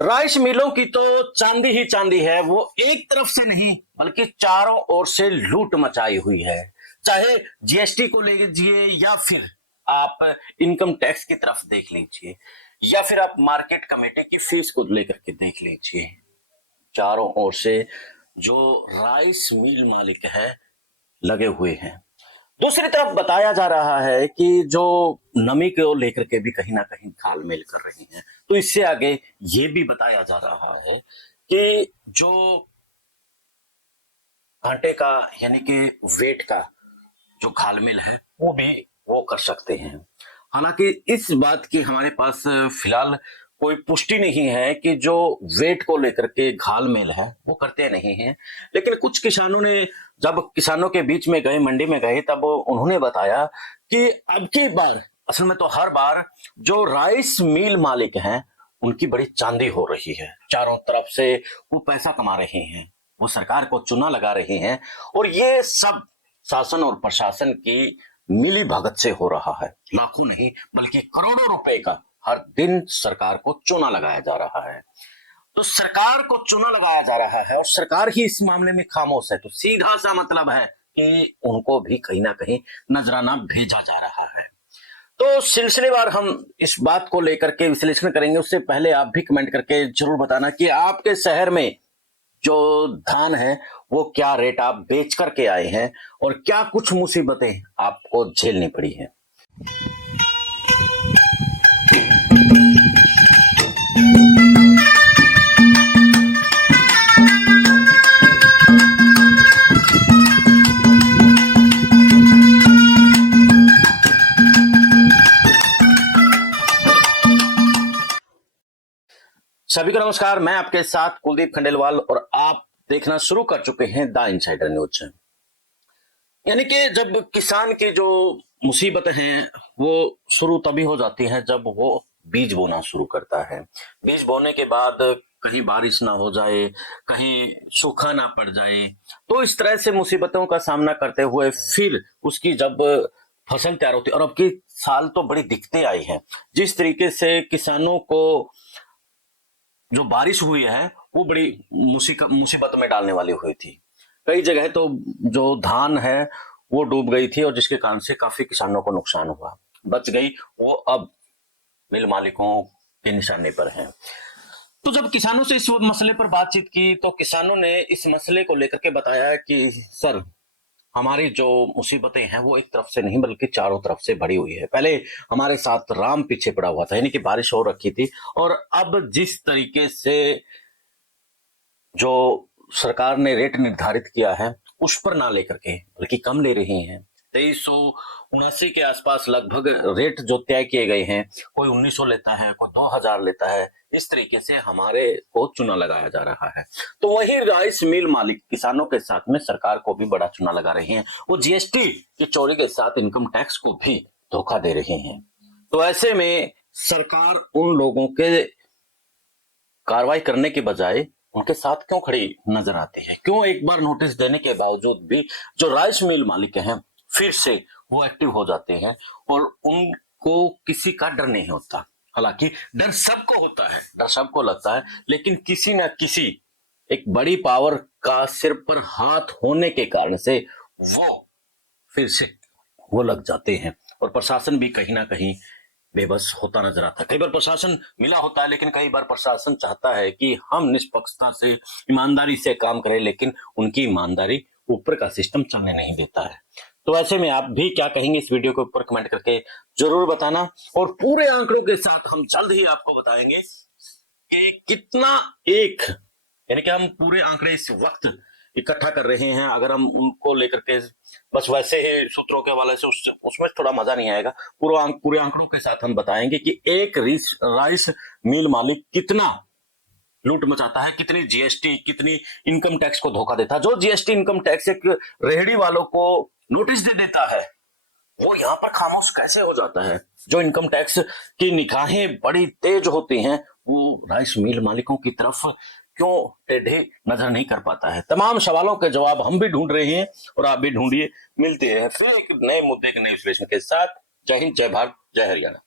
Rice मिलों की तो चांदी ही चांदी है। वो एक तरफ से नहीं बल्कि चारों ओर से लूट मचाई हुई है। चाहे जीएसटी को ले लीजिए या फिर आप इनकम टैक्स की तरफ देख लीजिए या फिर आप मार्केट कमेटी की फीस को लेकर के देख लीजिए। चारों ओर से जो राइस मिल मालिक है लगे हुए हैं। दूसरी तरफ बताया जा रहा है कि जो नमी को लेकर के भी कहीं ना कहीं घालमेल कर रही हैं। तो इससे आगे ये भी बताया जा रहा है कि जो आटे का यानी कि वेट का जो घालमेल है वो भी वो कर सकते हैं। हालांकि इस बात की हमारे पास फिलहाल कोई पुष्टि नहीं है कि जो वेट को लेकर के घालमेल है वो करते नहीं हैं। लेकिन कुछ किसानों ने जब किसानों के बीच में गए, मंडी में गए, तब उन्होंने बताया कि अब की बार असल में तो हर बार जो राइस मिल मालिक हैं उनकी बड़ी चांदी हो रही है। चारों तरफ से वो पैसा कमा रहे हैं, वो सरकार को चूना लगा रहे हैं और ये सब शासन और प्रशासन की मिली भगत से हो रहा है। लाखों नहीं बल्कि करोड़ों रुपए का हर दिन सरकार को चूना लगाया जा रहा है। तो सरकार को चूना लगाया जा रहा है और सरकार ही इस मामले में खामोश है। तो सीधा सा मतलब है कि उनको भी कहीं ना कहीं नजराना भेजा जा रहा है। तो सिलसिलेवार हम इस बात को लेकर के विश्लेषण करेंगे। उससे पहले आप भी कमेंट करके जरूर बताना कि आपके शहर में जो धान है वो क्या रेट आप बेच करके आए हैं और क्या कुछ मुसीबतें आपको झेलनी पड़ी है। सभी को नमस्कार, मैं आपके साथ कुलदीप खंडेलवाल और आप देखना शुरू कर चुके हैं द इनसाइडर न्यूज। यानी कि जब किसान की जो मुसीबतें हैं वो शुरू तभी हो जाती हैं जब वो बीज बोना शुरू करता है। बीज बोने के बाद कहीं बारिश ना हो जाए, कहीं सूखा ना पड़ जाए, तो इस तरह से मुसीबतों का सामना करते हुए फिर उसकी जब फसल तैयार होती है। और अब की साल तो बड़ी दिक्कतें आई हैं। जिस तरीके से किसानों को जो बारिश हुई है वो बड़ी मुसीबत में डालने वाली हुई थी। कई जगह तो जो धान है वो डूब गई थी और जिसके कारण से काफी किसानों को नुकसान हुआ। बच गई वो अब मिल मालिकों के निशाने पर है। तो जब किसानों से इस मसले पर बातचीत की तो किसानों ने इस मसले को लेकर के बताया कि सर, हमारी जो मुसीबतें हैं वो एक तरफ से नहीं बल्कि चारों तरफ से भरी हुई है। पहले हमारे साथ राम पीछे पड़ा हुआ था, यानी कि बारिश हो रखी थी, और अब जिस तरीके से जो सरकार ने रेट निर्धारित किया है उस पर ना लेकर के बल्कि कम ले रही हैं। 2379 के आसपास लगभग रेट जो तय किए गए हैं, कोई 1900 लेता है, कोई 2000 लेता है। इस तरीके से हमारे को चूना लगाया जा रहा है। तो वही राइस मिल मालिक किसानों के साथ में सरकार को भी बड़ा चूना लगा रहे हैं। वो जीएसटी की चोरी के साथ इनकम टैक्स को भी धोखा दे रहे हैं। तो ऐसे में सरकार उन लोगों के कार्रवाई करने के बजाय उनके साथ क्यों खड़ी नजर आती है? क्यों एक बार नोटिस देने के बावजूद भी जो राइस मिल मालिक हैं फिर से वो एक्टिव हो जाते हैं और उनको किसी का डर नहीं होता? हालांकि डर सबको होता है, डर सबको लगता है, लेकिन किसी न किसी एक बड़ी पावर का सिर पर हाथ होने के कारण से वो फिर से वो लग जाते हैं और प्रशासन भी कहीं ना कहीं बेबस होता नजर आता है। कई बार प्रशासन मिला होता है, लेकिन कई बार प्रशासन चाहता है कि हम निष्पक्षता से, ईमानदारी से काम करें, लेकिन उनकी ईमानदारी ऊपर का सिस्टम चलने नहीं देता है। तो ऐसे में आप भी क्या कहेंगे इस वीडियो के ऊपर कमेंट करके जरूर बताना। और पूरे आंकड़ों के साथ हम जल्द ही आपको बताएंगे कि कितना एक, यानी कि हम पूरे आंकड़े इस वक्त इकट्ठा कर रहे हैं। अगर हम उनको लेकर के बस वैसे ही सूत्रों के हवाले से उसमें थोड़ा मजा नहीं आएगा। पूरे आंकड़ों के साथ हम बताएंगे कि एक राइस मिल मालिक कितना लूट मचाता है, कितनी जीएसटी, कितनी इनकम टैक्स को धोखा देता है। जो जीएसटी इनकम टैक्स एक रेहड़ी वालों को नोटिस दे देता है वो यहाँ पर खामोश कैसे हो जाता है। जो इनकम टैक्स की निगाहें बड़ी तेज होती हैं वो राइस मिल मालिकों की तरफ क्यों टेढ़े नजर नहीं कर पाता है? तमाम सवालों के जवाब हम भी ढूंढ रहे हैं और आप भी ढूंढिए। मिलते हैं फिर एक नए मुद्दे के नए विश्लेषण के साथ। जय हिंद, जय भारत, जय हरियाणा।